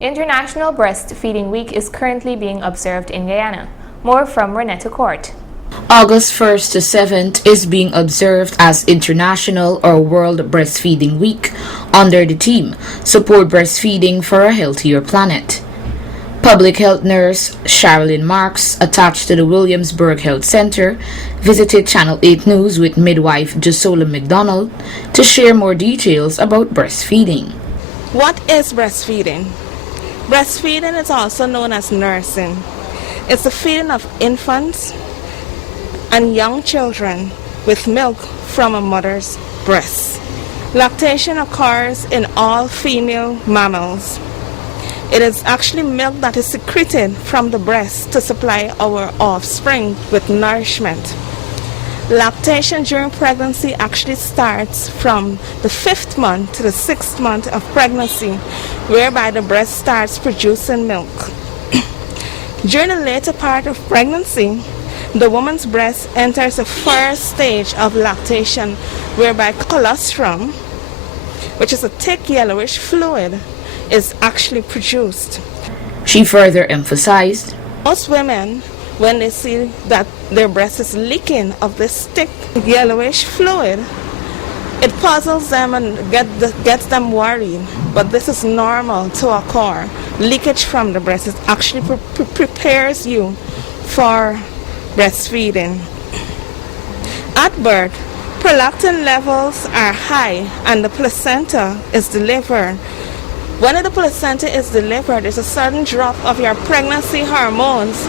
International Breastfeeding Week is currently being observed in Guyana. More from Renetta Court. August 1st to 7th is being observed as International or World Breastfeeding Week under the theme Support Breastfeeding for a Healthier Planet. Public health nurse Sherilyn Marks, attached to the Williamsburg Health Center, visited Channel 8 News with midwife Josola McDonald to share more details about breastfeeding. What is breastfeeding? Breastfeeding is also known as nursing. It's the feeding of infants and young children with milk from a mother's breast. Lactation occurs in all female mammals. It is actually milk that is secreted from the breast to supply our offspring with nourishment. Lactation during pregnancy actually starts from the 5th month to the 6th month of pregnancy, whereby the breast starts producing milk. During the later part of pregnancy, the woman's breast enters the first stage of lactation, whereby colostrum, which is a thick yellowish fluid, is actually produced. She further emphasized, most women, when they see that their breast is leaking of this thick yellowish fluid, it puzzles them and gets them worried. But this is normal to occur. Leakage from the breast actually prepares you for breastfeeding. At birth, prolactin levels are high and the placenta is delivered. When the placenta is delivered, there's a sudden drop of your pregnancy hormones,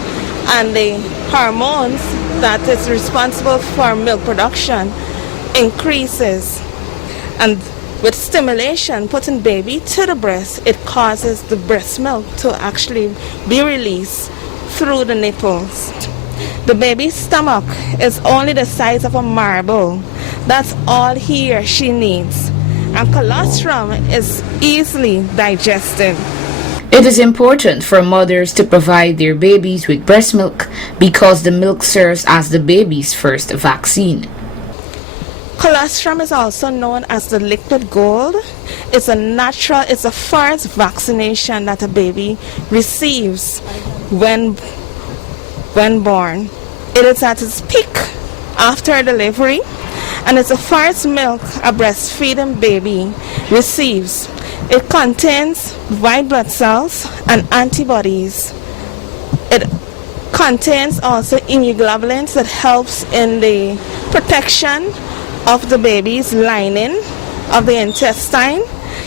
and the hormones that is responsible for milk production increases. And with stimulation, putting baby to the breast, it causes the breast milk to actually be released through the nipples. The baby's stomach is only the size of a marble. That's all he or she needs. And colostrum is easily digested. it is important for mothers to provide their babies with breast milk because the milk serves as the baby's first vaccine. Colostrum is also known as the liquid gold. It's a first vaccination that a baby receives when born. It is at its peak after delivery, and it's the first milk a breastfeeding baby receives. It contains white blood cells and antibodies. It contains also immunoglobulins that helps in the protection of the baby's lining of the intestine.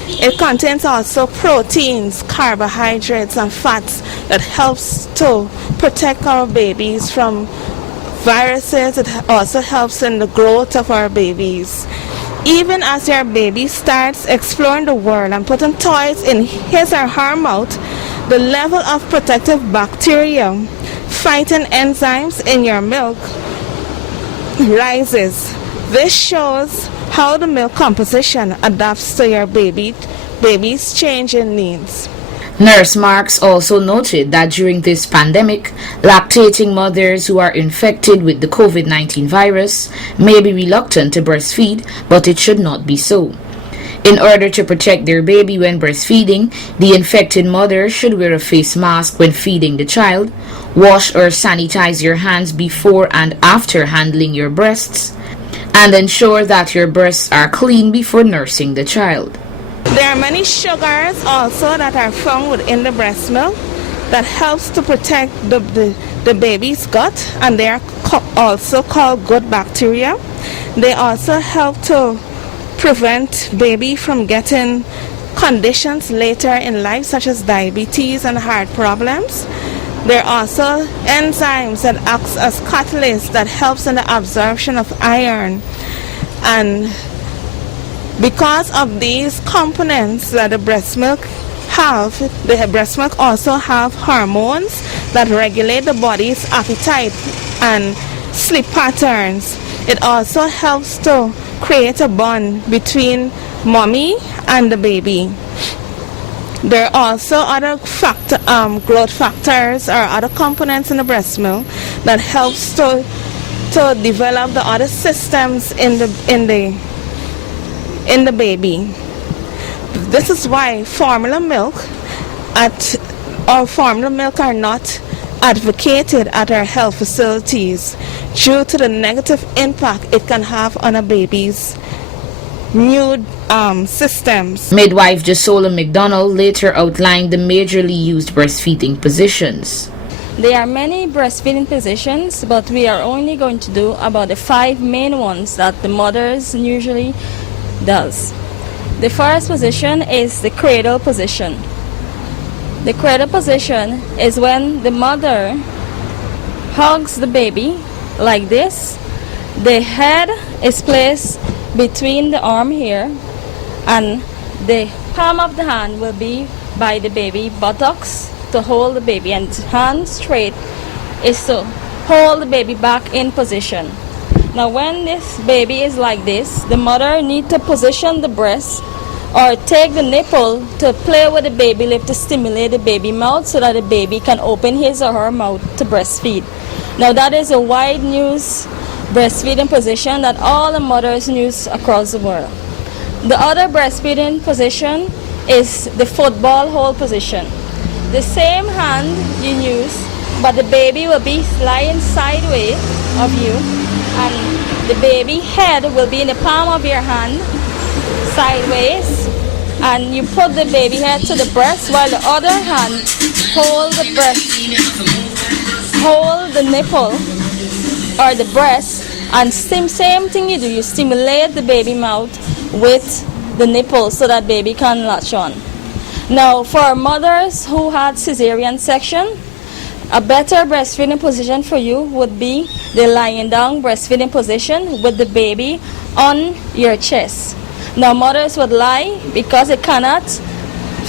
It contains also proteins, carbohydrates, and fats that helps to protect our babies from viruses. It also helps in the growth of our babies. Even as your baby starts exploring the world and putting toys in his or her mouth, the level of protective bacteria fighting enzymes in your milk rises. This shows how the milk composition adapts to your baby's changing needs. Nurse Marks also noted that during this pandemic, lactating mothers who are infected with the COVID-19 virus may be reluctant to breastfeed, but it should not be so. In order to protect their baby when breastfeeding, the infected mother should wear a face mask when feeding the child, wash or sanitize your hands before and after handling your breasts, and ensure that your breasts are clean before nursing the child. There are many sugars also that are found within the breast milk that helps to protect the baby's gut, and they are also called good bacteria. They also help to prevent baby from getting conditions later in life such as diabetes and heart problems. There are also enzymes that act as catalysts that helps in the absorption of iron. And because of these components that the breast milk have, the breast milk also have hormones that regulate the body's appetite and sleep patterns. It also helps to create a bond between mommy and the baby. There are also other growth factors or other components in the breast milk that helps to develop the other systems in the baby. This is why formula milk at our formula milk are not advocated at our health facilities due to the negative impact it can have on a baby's immune systems. Midwife Jasola McDonald later outlined the majorly used breastfeeding positions. There are many breastfeeding positions, but we are only going to do about the 5 main ones that the mothers usually does. The first position is the cradle position. The cradle position is when the mother hugs the baby like this. The head is placed between the arm here, and the palm of the hand will be by the baby buttocks to hold the baby, and hand straight is to hold the baby back in position. Now when this baby is like this, the mother need to position the breast or take the nipple to play with the baby lip to stimulate the baby mouth so that the baby can open his or her mouth to breastfeed. Now that is a wide news breastfeeding position that all the mothers use across the world. The other breastfeeding position is the football hold position. The same hand you use, but the baby will be lying sideways of you, and the baby head will be in the palm of your hand sideways, and you put the baby head to the breast while the other hand hold the breast, hold the nipple or the breast, and same thing you do, you stimulate the baby mouth with the nipple so that baby can latch on. Now for mothers who had cesarean section, a better breastfeeding position for you would be the lying down breastfeeding position with the baby on your chest. Now mothers would lie because they cannot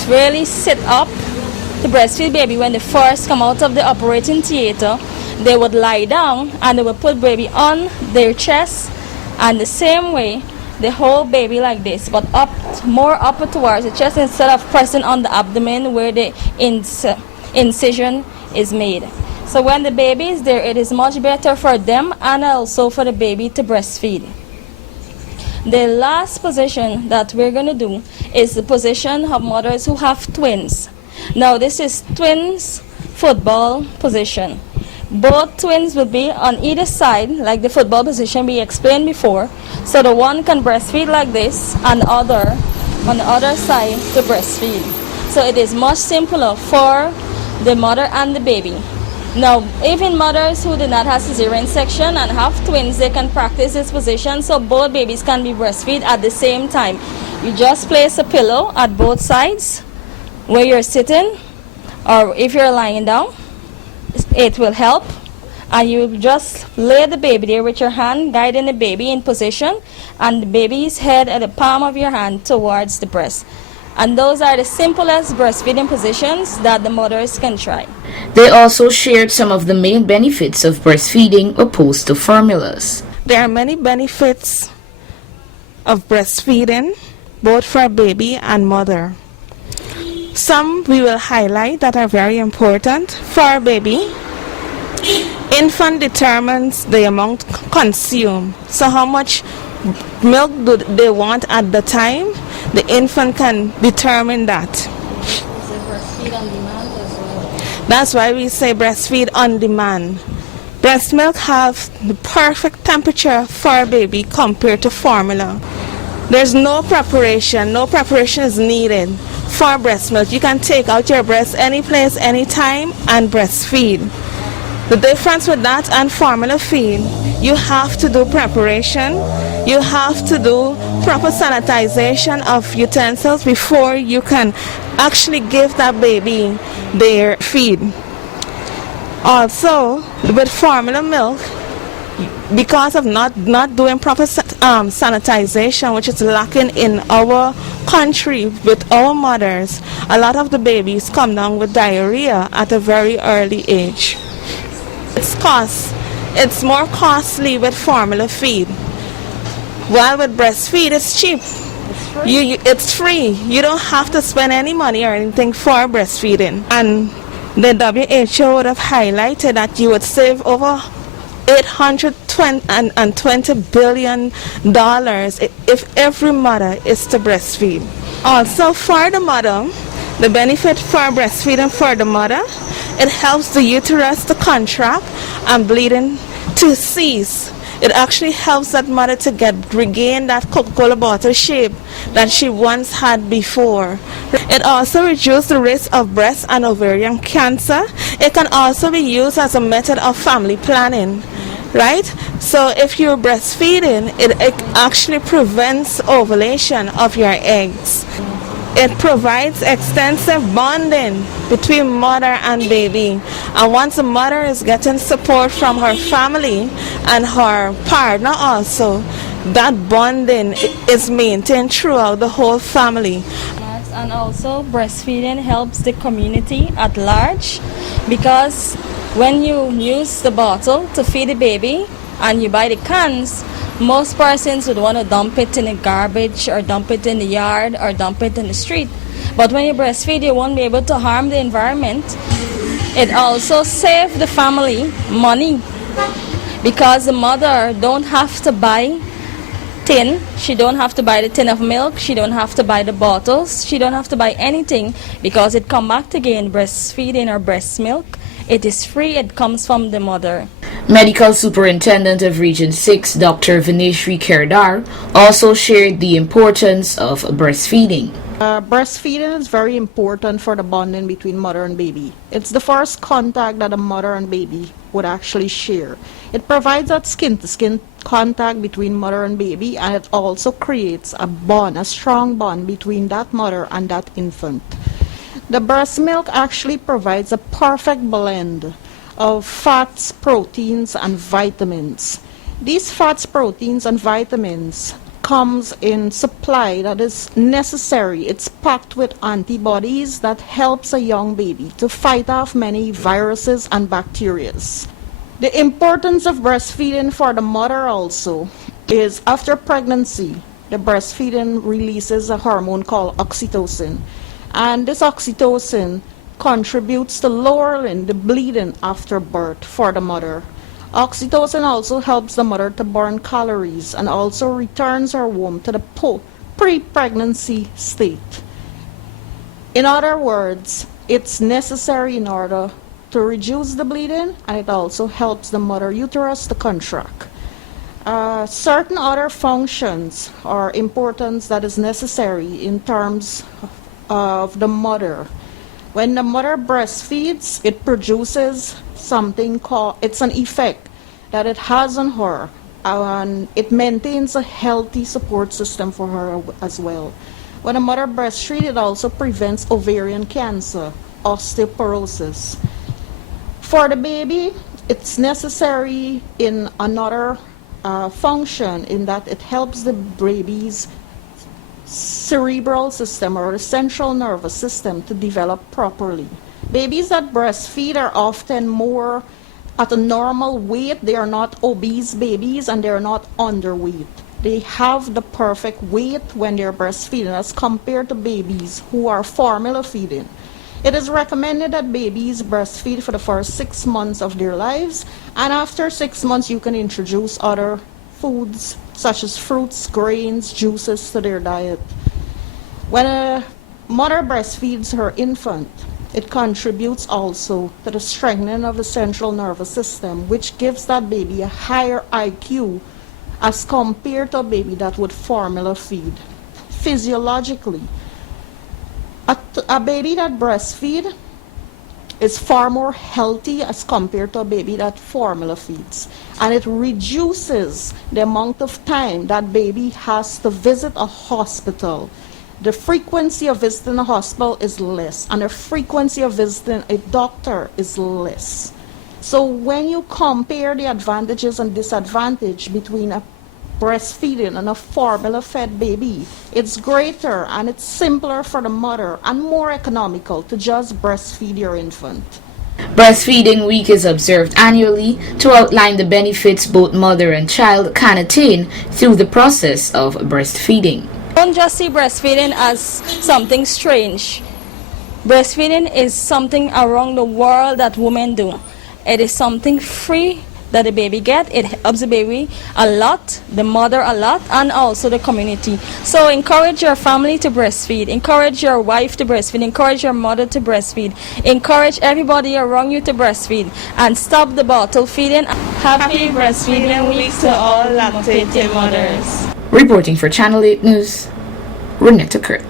really sit up to breastfeed baby when they first come out of the operating theater. They would lie down and they would put baby on their chest, and the same way they hold baby like this, but up more upper towards the chest instead of pressing on the abdomen where the incision is made. So when the baby is there, it is much better for them and also for the baby to breastfeed. The last position that we're going to do is the position of mothers who have twins. Now this is twins football position. Both twins will be on either side, like the football position we explained before. So the one can breastfeed like this, and the other on the other side to breastfeed. So it is much simpler for the mother and the baby. Now, even mothers who do not have cesarean section and have twins, they can practice this position so both babies can be breastfeed at the same time. You just place a pillow at both sides where you're sitting, or if you're lying down, it will help. And you just lay the baby there with your hand, guiding the baby in position, and the baby's head at the palm of your hand towards the breast. And those are the simplest breastfeeding positions that the mothers can try. They also shared some of the main benefits of breastfeeding opposed to formulas. There are many benefits of breastfeeding, both for baby and mother. Some we will highlight that are very important. For baby, infant determines the amount consumed. So how much milk do they want at the time? The infant can determine that. Breastfeed on demand as well. That's why we say breastfeed on demand. Breast milk have the perfect temperature for a baby compared to formula. There's no preparation is needed for breast milk. You can take out your breast any place, anytime, and breastfeed. The difference with that and formula feed, you have to do preparation, you have to do proper sanitization of utensils before you can actually give that baby their feed. Also, with formula milk, because of not doing proper sanitization, which is lacking in our country with our mothers, a lot of the babies come down with diarrhea at a very early age. It's more costly with formula feed. While with breastfeed, it's cheap. It's free. You don't have to spend any money or anything for breastfeeding. And the WHO would have highlighted that you would save over $820 billion if every mother is to breastfeed. Also, for the mother, The benefit for breastfeeding for the mother, it helps the uterus to contract and bleeding to cease. It actually helps that mother to regain that Coca-Cola bottle shape that she once had before. It also reduces the risk of breast and ovarian cancer. It can also be used as a method of family planning, right? So if you're breastfeeding, it actually prevents ovulation of your eggs. It provides extensive bonding between mother and baby. And once the mother is getting support from her family and her partner also, that bonding is maintained throughout the whole family. And also breastfeeding helps the community at large, because when you use the bottle to feed the baby and you buy the cans, most persons would want to dump it in the garbage or dump it in the yard or dump it in the street. But when you breastfeed, you won't be able to harm the environment. It also saves the family money, because the mother don't have to buy tin. She don't have to buy the tin of milk. She don't have to buy the bottles. She don't have to buy anything, because it come back again breastfeeding or breast milk. It is free. It comes from the mother. Medical Superintendent of Region 6, Dr. Vineshri Kerdar, also shared the importance of breastfeeding. Breastfeeding is very important for the bonding between mother and baby. It's the first contact that a mother and baby would actually share. It provides that skin-to-skin contact between mother and baby, and it also creates a bond, a strong bond between that mother and that infant. The breast milk actually provides a perfect blend of fats, proteins, and vitamins. These fats, proteins, and vitamins comes in supply that is necessary. It's packed with antibodies that helps a young baby to fight off many viruses and bacteria. The importance of breastfeeding for the mother also is after pregnancy, the breastfeeding releases a hormone called oxytocin. And this oxytocin contributes to lowering the bleeding after birth for the mother. Oxytocin also helps the mother to burn calories and also returns her womb to the pre-pregnancy state. In other words, it's necessary in order to reduce the bleeding, and it also helps the mother uterus to contract. Certain other functions or importance that is necessary in terms of the mother. When the mother breastfeeds, it produces something called, it's an effect that it has on her, and it maintains a healthy support system for her as well. When a mother breastfeeds, it also prevents ovarian cancer, osteoporosis. For the baby, it's necessary in another function, in that it helps the baby's cerebral system or the central nervous system to develop properly. Babies that breastfeed are often more at a normal weight. They are not obese babies, and they are not underweight. They have the perfect weight when they're breastfeeding as compared to babies who are formula feeding. It is recommended that babies breastfeed for the first 6 months of their lives, and after 6 months you can introduce other foods such as fruits, grains, juices to their diet. When a mother breastfeeds her infant, it contributes also to the strengthening of the central nervous system, which gives that baby a higher IQ as compared to a baby that would formula feed. Physiologically, a baby that breastfeeds is far more healthy as compared to a baby that formula feeds. And it reduces the amount of time that baby has to visit a hospital. The frequency of visiting a hospital is less, and the frequency of visiting a doctor is less. So when you compare the advantages and disadvantages between a breastfeeding and a formula-fed baby, it's greater and it's simpler for the mother and more economical to just breastfeed your infant. Breastfeeding Week is observed annually to outline the benefits both mother and child can attain through the process of breastfeeding. Don't just see breastfeeding as something strange. Breastfeeding is something around the world that women do. It is something free that the baby get. It helps the baby a lot, the mother a lot, and also the community. So encourage your family to breastfeed, encourage your wife to breastfeed, encourage your mother to breastfeed, encourage everybody around you to breastfeed, and stop the bottle feeding. Happy Breastfeeding Week to all lactating mothers. Reporting for Channel 8 News, Renetta Kurt.